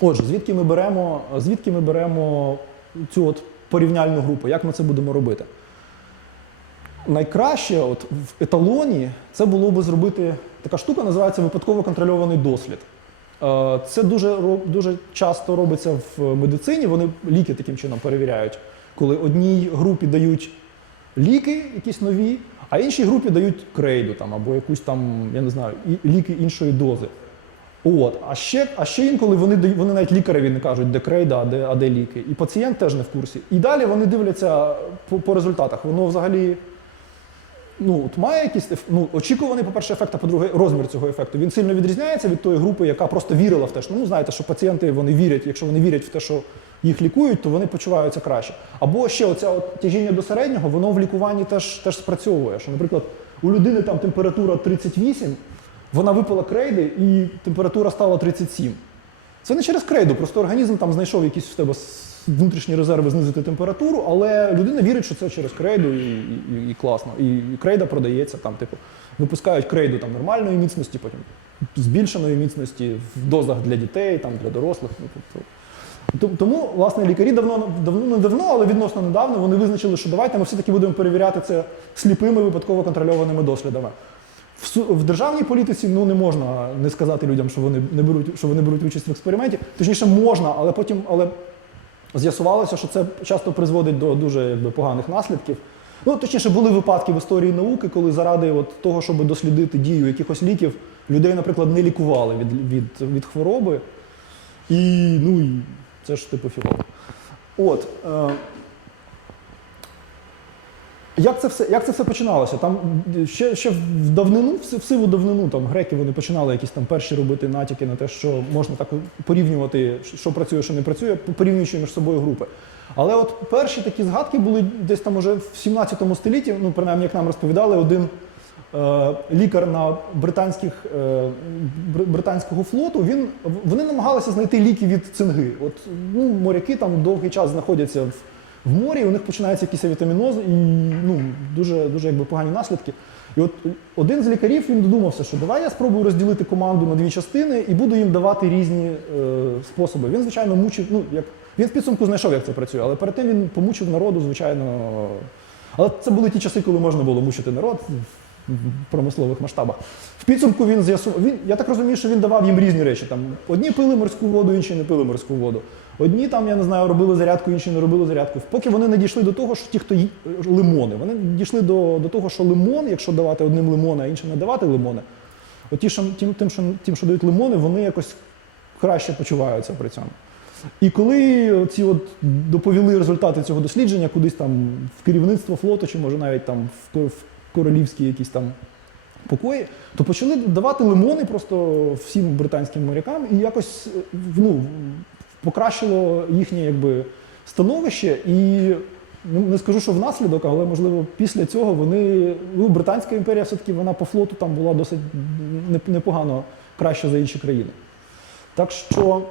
Отже, звідки ми беремо, звідки ми беремо цю от порівняльну групу? Як ми це будемо робити? Найкраще от в еталоні це було би зробити така штука, називається випадково контрольований дослід. Е, Це дуже, дуже часто робиться в медицині. Вони ліки таким чином перевіряють, коли одній групі дають ліки, якісь нові, а іншій групі дають крейду там, або якусь там, я не знаю, ліки іншої дози. От, а ще, а ще інколи вони вони навіть лікареві не кажуть, де крейда, а де, а де ліки. І пацієнт теж не в курсі. І далі вони дивляться по, по результатах. Воно взагалі ну, от має якийсь ну, очікуваний, по-перше, ефект, а по-друге, розмір цього ефекту. Він сильно відрізняється від тої групи, яка просто вірила в те, що ну, знаєте, що пацієнти вони вірять, якщо вони вірять в те, що їх лікують, то вони почуваються краще. Або ще оця от тяжіння до середнього, воно в лікуванні теж, теж спрацьовує. Що, наприклад, у людини там температура 38, вона випила крейди і температура стала 37. Це не через крейду, просто організм там знайшов якісь в тебе внутрішні резерви знизити температуру, але людина вірить, що це через крейду і, і, і класно. І, крейда продається там, типу, випускають крейду там нормальної міцності, потім збільшеної міцності в дозах для дітей, там для дорослих. Ну, тобто, Тому, власне, лікарі давно, давно не давно, але відносно недавно вони визначили, що давайте ми все-таки будемо перевіряти це сліпими випадково контрольованими дослідами. В, державній політиці ну, не можна не сказати людям, що вони не беруть, що вони беруть участь в експерименті. Точніше, можна, але потім але з'ясувалося, що це часто призводить до дуже якби, поганих наслідків. Ну, точніше, були випадки в історії науки, коли заради от того, щоб дослідити дію якихось ліків, людей, наприклад, не лікували від, від, від хвороби. І ну, і це ж типу фігово. От. Е, як це все, як це все починалося? Там ще, ще в давнину, в сиву давнину, там греки вони починали якісь там перші робити натяки на те, що можна так порівнювати, що працює, що не працює, порівнюючи між собою групи. Але от перші такі згадки були десь там уже в 17 столітті, ну принаймні, як нам розповідали, один е, лікар на британських, е, британського флоту, він, вони намагалися знайти ліки від цинги. От, ну, моряки там довгий час знаходяться в, в морі, у них починається якийсь авітаміноз і ну, дуже, дуже якби, погані наслідки. І от один з лікарів він додумався, що давай я спробую розділити команду на дві частини і буду їм давати різні е, способи. Він, звичайно, мучив, ну, як, він в підсумку знайшов, як це працює, але перед тим він помучив народу, звичайно. Але це були ті часи, коли можна було мучити народ в промислових масштабах. В підсумку він з'ясував. Він, я так розумію, що він давав їм різні речі. Там одні пили морську воду, інші не пили морську воду. Одні там, я не знаю, робили зарядку, інші не робили зарядку. Поки вони не дійшли до того, що ті, хто ї... лимони, вони дійшли до, до того, що лимон, якщо давати одним лимони, а іншим не давати лимони, от ті, що, тим, тим, що, тим, що дають лимони, вони якось краще почуваються при цьому. І коли ці от доповіли результати цього дослідження кудись там в керівництво флоту, чи може навіть там в, королівські якісь там покої, то почали давати лимони просто всім британським морякам і якось ну, покращило їхнє якби, становище. І ну, не скажу, що внаслідок, але можливо після цього вони. Ну, Британська імперія все-таки вона по флоту там була досить непогано краще за інші країни. Так що,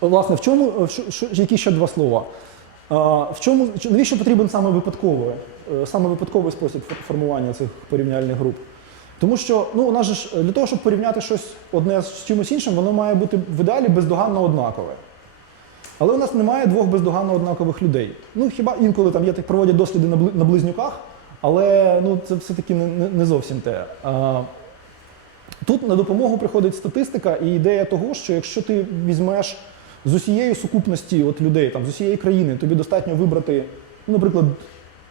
власне, в чому, в які ще два слова? В чому, навіщо потрібен саме випадковий, е, саме випадковий спосіб формування цих порівняльних груп? Тому що ну, у нас ж для того, щоб порівняти щось одне з чимось іншим, воно має бути в ідеалі бездоганно однакове. Але у нас немає двох бездоганно однакових людей. Ну, хіба інколи там є так проводять досліди на, близнюках, але ну, це все-таки не, не, зовсім те. А, Тут на допомогу приходить статистика і ідея того, що якщо ти візьмеш з усієї сукупності от людей, там, з усієї країни, тобі достатньо вибрати, ну, наприклад,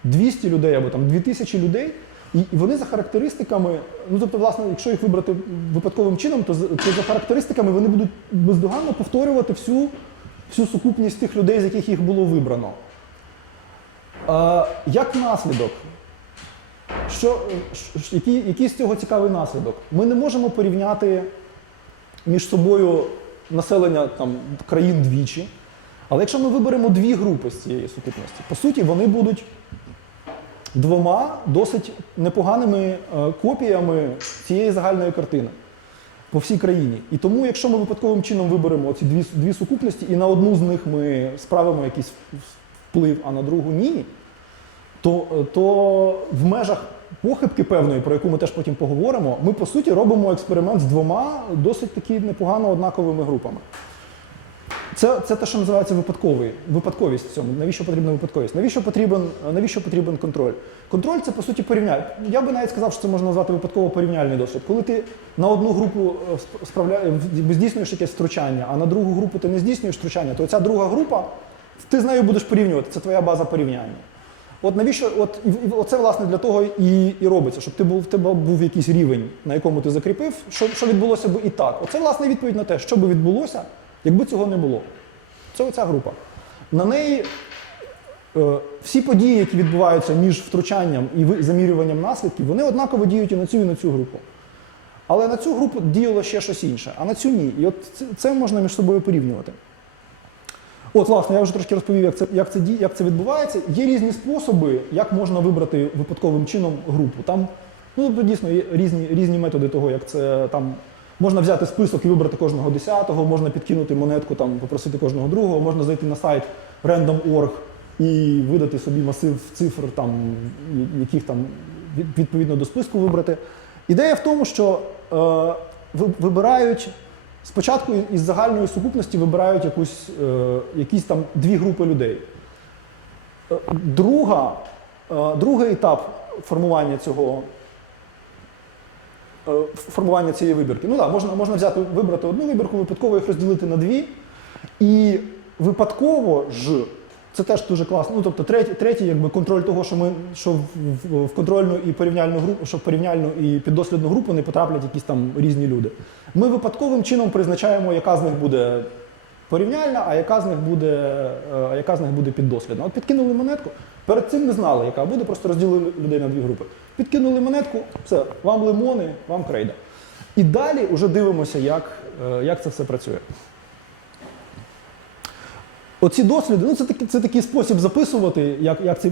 200 людей або там 2000 людей, і вони за характеристиками, ну тобто, власне, якщо їх вибрати випадковим чином, то, то за характеристиками вони будуть бездоганно повторювати всю, всю сукупність тих людей, з яких їх було вибрано. А, як наслідок, що- який, який з цього цікавий наслідок? Ми не можемо порівняти між собою населення там, країн двічі. Але якщо ми виберемо дві групи з цієї сукупності, по суті, вони будуть двома досить непоганими е, копіями цієї загальної картини по всій країні. І тому, якщо ми випадковим чином виберемо ці дві, дві сукупності, і на одну з них ми справимо якийсь вплив, а на другу ні, то, то в межах похибки певної, про яку ми теж потім поговоримо, ми по суті робимо експеримент з двома досить таки непогано однаковими групами. Це, це те, що називається випадковий, випадковість в цьому. Навіщо потрібна випадковість? Навіщо потрібен, навіщо потрібен контроль? Контроль це по суті порівняння. Я би навіть сказав, що це можна назвати випадково порівняльний досвід. Коли ти на одну групу е, справля... здійснюєш якесь втручання, а на другу групу ти не здійснюєш втручання, то ця друга група, ти з нею будеш порівнювати. Це твоя база порівняння. От навіщо, от оце власне для того і, і робиться, щоб ти був в тебе був якийсь рівень, на якому ти закріпив, що, що відбулося б і так. Оце власне відповідь на те, що би відбулося, якби цього не було. Це оця група. На неї е, всі події, які відбуваються між втручанням і замірюванням наслідків, вони однаково діють і на цю, і на цю групу. Але на цю групу діяло ще щось інше, а на цю ні. І от це, можна між собою порівнювати. От, власне, я вже трошки розповів, як це, як це, як це відбувається. Є різні способи, як можна вибрати випадковим чином групу. Там, ну, тобто, дійсно, є різні, різні методи того, як це там. Можна взяти список і вибрати кожного десятого, можна підкинути монетку, там, попросити кожного другого, можна зайти на сайт random.org і видати собі масив цифр, там, яких там відповідно до списку вибрати. Ідея в тому, що е, вибирають спочатку із загальної сукупності вибирають якусь, е, якісь там дві групи людей. Е, Друга, е, другий етап формування цього. Е, Формування цієї вибірки. Ну так, можна, можна взяти, вибрати одну вибірку, випадково їх розділити на дві. І випадково ж, це теж дуже класно. Ну, тобто, третій, третій якби, контроль того, що ми що в, в, в контрольну і порівняльну групу, що в порівняльну і піддослідну групу не потраплять якісь там різні люди. Ми випадковим чином призначаємо, яка з них буде порівняльна, а яка з них буде, е, а яка з них буде піддослідна. От підкинули монетку. Перед цим не знали, яка буде, просто розділили людей на дві групи. Підкинули монетку, все, вам лимони, вам крейда. І далі вже дивимося, як, е, як це все працює. Оці досліди, ну це такий, це такий спосіб записувати, як, як ці е,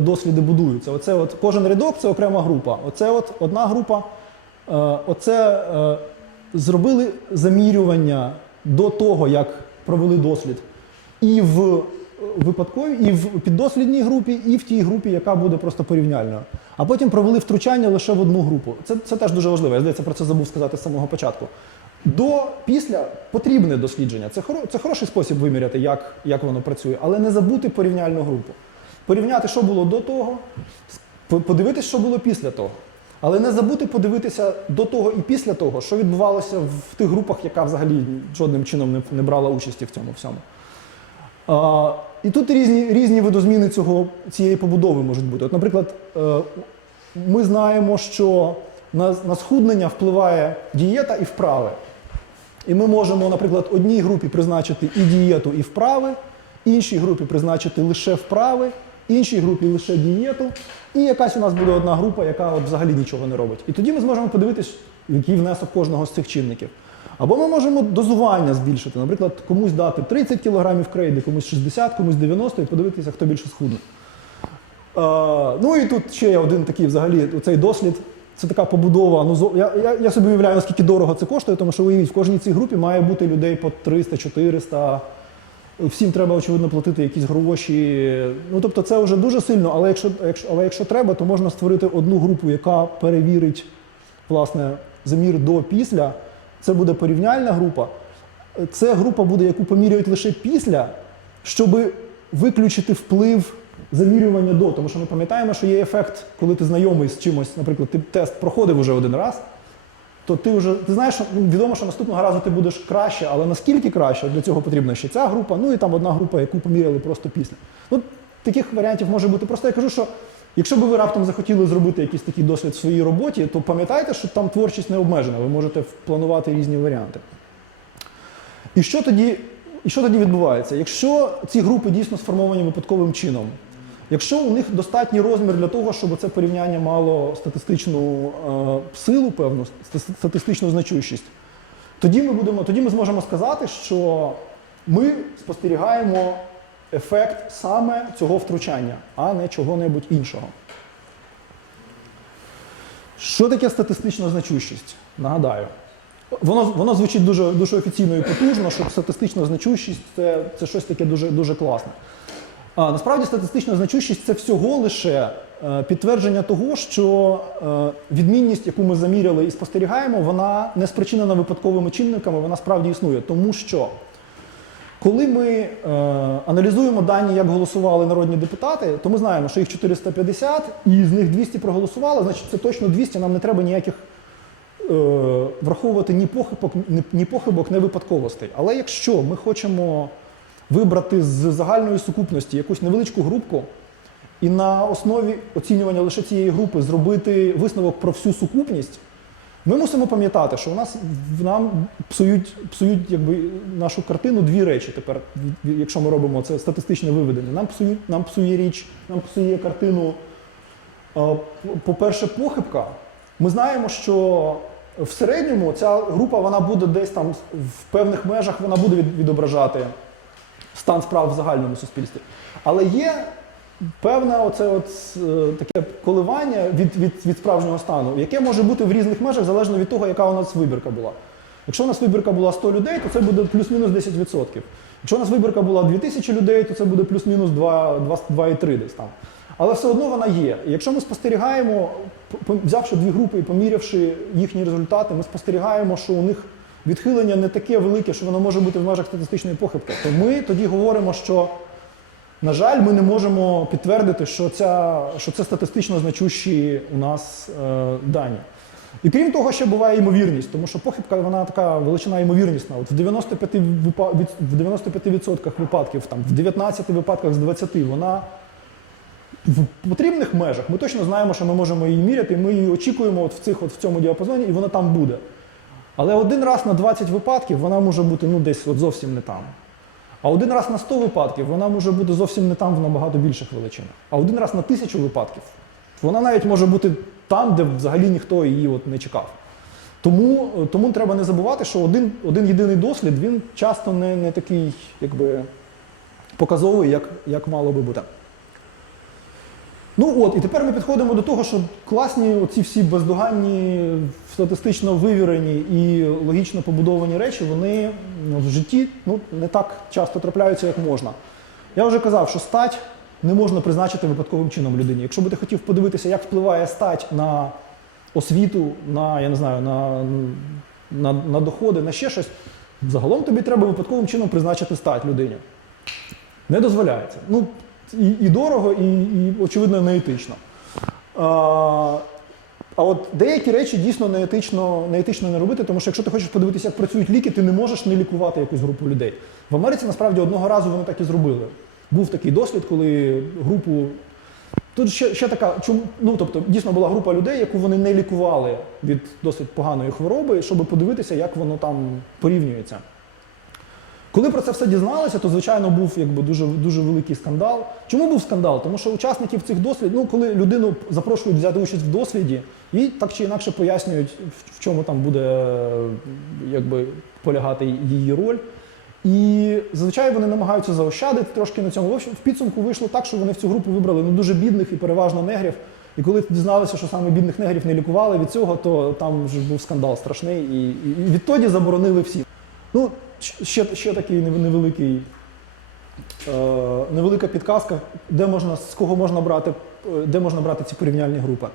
досліди будуються. Оце от, кожен рядок це окрема група. Оце от одна група, е, оце зробили замірювання до того, як провели дослід. І в випадковій, і в піддослідній групі, і в тій групі, яка буде просто порівняльною. А потім провели втручання лише в одну групу. Це, це теж дуже важливо. Я здається, про це забув сказати з самого початку. До після потрібне дослідження. Це, хоро, це хороший спосіб виміряти, як, як воно працює, але не забути порівняльну групу. Порівняти, що було до того, подивитися, що було після того. Але не забути подивитися до того і після того, що відбувалося в тих групах, яка взагалі жодним чином не брала участі в цьому всьому. І тут різні, різні видозміни цього, цієї побудови можуть бути. От, наприклад, е, ми знаємо, що на, на схуднення впливає дієта і вправи. І ми можемо, наприклад, одній групі призначити і дієту, і вправи, іншій групі призначити лише вправи, іншій групі лише дієту, і якась у нас буде одна група, яка от взагалі нічого не робить. І тоді ми зможемо подивитись, який внесок кожного з цих чинників. Або ми можемо дозування збільшити, наприклад, комусь дати 30 кг крейди, комусь 60, комусь 90 і подивитися, хто більше схудне. Е, ну і тут ще є один такий взагалі цей дослід. Це така побудова. Ну, я, я, я собі уявляю, наскільки дорого це коштує, тому що уявіть, в кожній цій групі має бути людей по 300-400. Всім треба, очевидно, платити якісь гроші. Ну, тобто, це вже дуже сильно, але якщо, якщо, але якщо треба, то можна створити одну групу, яка перевірить власне, замір до після. Це буде порівняльна група. Це група буде, яку поміряють лише після, щоб виключити вплив замірювання до. Тому що ми пам'ятаємо, що є ефект, коли ти знайомий з чимось, наприклад, ти тест проходив уже один раз, то ти вже ти знаєш, що ну, відомо, що наступного разу ти будеш краще, але наскільки краще, для цього потрібна ще ця група, ну і там одна група, яку поміряли просто після. Ну, таких варіантів може бути. Просто я кажу, що якщо би ви раптом захотіли зробити якийсь такий досвід в своїй роботі, то пам'ятайте, що там творчість не обмежена, ви можете планувати різні варіанти. І що тоді, і що тоді відбувається? Якщо ці групи дійсно сформовані випадковим чином, якщо у них достатній розмір для того, щоб це порівняння мало статистичну е, силу, певну, статистичну значущість, тоді ми, будемо, тоді ми зможемо сказати, що ми спостерігаємо ефект саме цього втручання, а не чого-небудь іншого. Що таке статистична значущість? Нагадаю. Воно, воно звучить дуже, дуже офіційно і потужно, що статистична значущість це, це щось таке дуже, дуже класне. А, насправді статистична значущість це всього лише е, підтвердження того, що е, відмінність, яку ми заміряли і спостерігаємо, вона не спричинена випадковими чинниками, вона справді існує. Тому що Коли ми е, аналізуємо дані, як голосували народні депутати, то ми знаємо, що їх 450, і з них 200 проголосували, значить це точно 200, нам не треба ніяких е, враховувати ні похибок, ні, ні похибок, ні випадковостей. Але якщо ми хочемо вибрати з загальної сукупності якусь невеличку групку, і на основі оцінювання лише цієї групи зробити висновок про всю сукупність, ми мусимо пам'ятати, що у нас нам псують, псують якби, нашу картину дві речі тепер, якщо ми робимо це статистичне виведення. Нам псує, нам псує річ, нам псує картину, е, по-перше, похибка. Ми знаємо, що в середньому ця група вона буде десь там в певних межах вона буде від- відображати стан справ в загальному суспільстві. Але є певне оце от, е, таке коливання від, від, від справжнього стану, яке може бути в різних межах залежно від того, яка у нас вибірка була. Якщо у нас вибірка була 100 людей, то це буде плюс-мінус 10%. Якщо у нас вибірка була 2000 людей, то це буде плюс-мінус 2, 2, 2,3 десь там. Але все одно вона є. Якщо ми спостерігаємо, взявши дві групи і помірявши їхні результати, ми спостерігаємо, що у них відхилення не таке велике, що воно може бути в межах статистичної похибки, то ми тоді говоримо, що на жаль, ми не можемо підтвердити, що, ця, що це статистично значущі у нас е, дані. І крім того, ще буває ймовірність, тому що похибка вона така величина ймовірнісна. От в 95, випа- від- в 95% випадків, там, в 19 випадках з 20 вона в потрібних межах. Ми точно знаємо, що ми можемо її міряти, ми її очікуємо от в, цих, от в цьому діапазоні, і вона там буде. Але один раз на 20 випадків вона може бути ну, десь от зовсім не там. А один раз на 100 випадків вона може бути зовсім не там в набагато більших величинах. А один раз на тисячу випадків вона навіть може бути там, де взагалі ніхто її от не чекав. Тому, тому треба не забувати, що один, один єдиний дослід він часто не, не такий якби, показовий, як, як мало би бути. Ну от, і тепер ми підходимо до того, що класні оці всі бездоганні, статистично вивірені і логічно побудовані речі, вони ну, в житті ну, не так часто трапляються, як можна. Я вже казав, що стать не можна призначити випадковим чином людині. Якщо би ти хотів подивитися, як впливає стать на освіту, на, я не знаю, на, на, на доходи, на ще щось, загалом тобі треба випадковим чином призначити стать людині. Не дозволяється. Ну, і, і дорого, і, і очевидно, неетично. А, а от деякі речі дійсно неетично, неетично не робити, тому що якщо ти хочеш подивитися, як працюють ліки, ти не можеш не лікувати якусь групу людей. В Америці насправді одного разу вони так і зробили. Був такий досвід, коли групу. Тут ще, ще така, ну тобто дійсно була група людей, яку вони не лікували від досить поганої хвороби, щоб подивитися, як воно там порівнюється. Коли про це все дізналися, то звичайно був якби дуже дуже великий скандал. Чому був скандал? Тому що учасників цих дослідів, ну коли людину запрошують взяти участь в досліді, і так чи інакше пояснюють, в- чому там буде е, якби полягати її роль. І зазвичай вони намагаються заощадити трошки на цьому. В общем, в підсумку вийшло так, що вони в цю групу вибрали ну, дуже бідних і переважно негрів. І коли дізналися, що саме бідних негрів не лікували від цього, то там вже був скандал страшний. І, і, відтоді заборонили всі. Ну, ще, ще такий невеликий, е, невелика підказка, де можна, з кого можна брати, е, де можна брати ці порівняльні групи.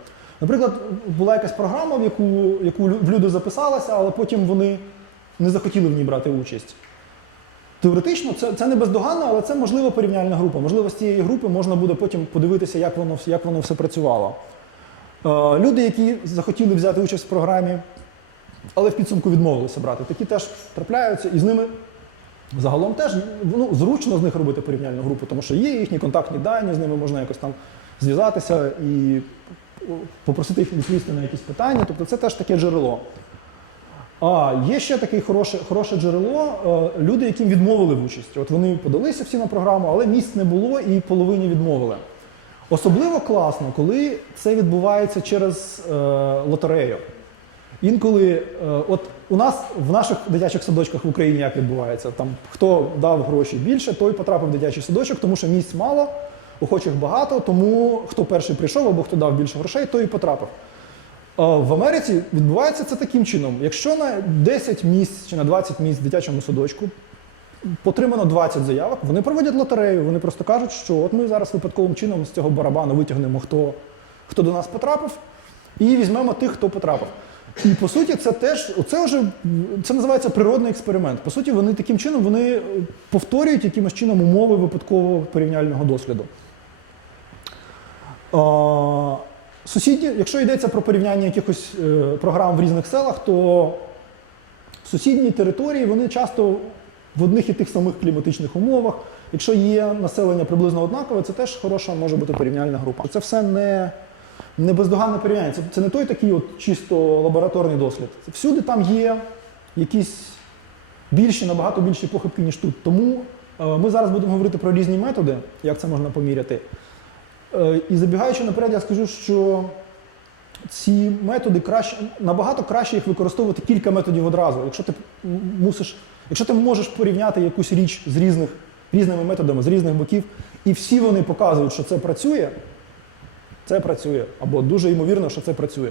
Наприклад, була якась програма, в яку, яку в люди записалися, але потім вони не захотіли в ній брати участь. Теоретично це, це не бездоганно, але це можлива порівняльна група. Можливо, з цієї групи можна буде потім подивитися, як воно, як воно все працювало. Е, люди, які захотіли взяти участь в програмі, але в підсумку відмовилися брати, такі теж трапляються, і з ними загалом теж ну, зручно з них робити порівняльну групу, тому що є їхні контактні дані, з ними можна якось там зв'язатися і попросити їх відповісти на якісь питання. Тобто це теж таке джерело. А є ще таке хороше, хороше джерело. е, Люди, яким відмовили в участі. От вони подалися всі на програму, але місць не було і половині відмовили. Особливо класно, коли це відбувається через е, лотерею. Інколи, е, от у нас в наших дитячих садочках в Україні як відбувається? Там хто дав гроші більше, той потрапив в дитячий садочок, тому що місць мало, охочих багато, тому хто перший прийшов або хто дав більше грошей, той і потрапив. А В Америці відбувається це таким чином: якщо на 10 місць чи на 20 місць в дитячому садочку потримано 20 заявок, вони проводять лотерею, вони просто кажуть, що от ми зараз випадковим чином з цього барабану витягнемо, хто, хто до нас потрапив, і візьмемо тих, хто потрапив. І по суті, це теж це вже це називається природний експеримент. По суті, вони таким чином вони е, повторюють якимось чином умови випадкового порівняльного досліду. А, Сусідні, якщо йдеться про порівняння якихось е, програм в різних селах, то сусідні території вони часто в одних і тих самих кліматичних умовах. Якщо є населення приблизно однакове, це теж хороша може бути порівняльна група. Це все не, не бездоганне порівняння. Це, це не той такий от чисто лабораторний дослід. Всюди там є якісь більші, набагато більші похибки, ніж тут. Тому е, ми зараз будемо говорити про різні методи, як це можна поміряти. Е, І забігаючи наперед, я скажу, що ці методи краще, набагато краще їх використовувати кілька методів одразу. Якщо ти мусиш, якщо ти можеш порівняти якусь річ з різних, різними методами, з різних боків, і всі вони показують, що це працює, це працює. Або дуже ймовірно, що це працює.